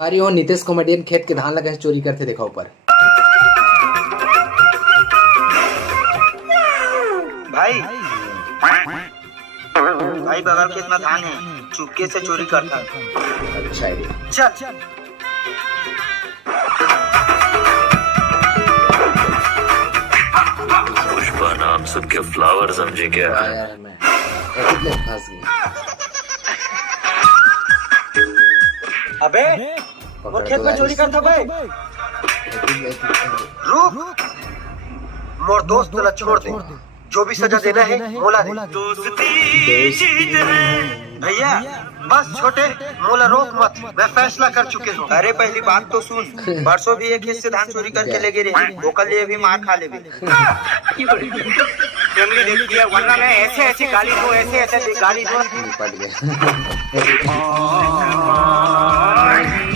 अरे वो नीतीश कॉमेडियन खेत के धान लगा चोरी करते देखा ऊपर। भाई भाई बगल खेत में धान है, चुपके से चोरी करता है। अच्छा है। चल पुष्पा नाम सुन के फ्लावर समझे क्या? यार मैं कितने फंस गए। अबे वो खेत में चोरी करता भाई। रुक, मोर दोस्त ना छोड़ दे, जो भी सजा देना है मोला दे। भैया बस छोटे मोला रोक मत, मैं फैसला कर चुके हूँ। अरे पहली बात तो सुन, परसों भी एक खेत से धान चोरी करके ले गए, वो कल ये भी मार खा ले। फैमिली देखती है, वरना मैं ऐसे ऐसे गाली दूं, ऐसे ऐसे गाली दूं। निपट गया।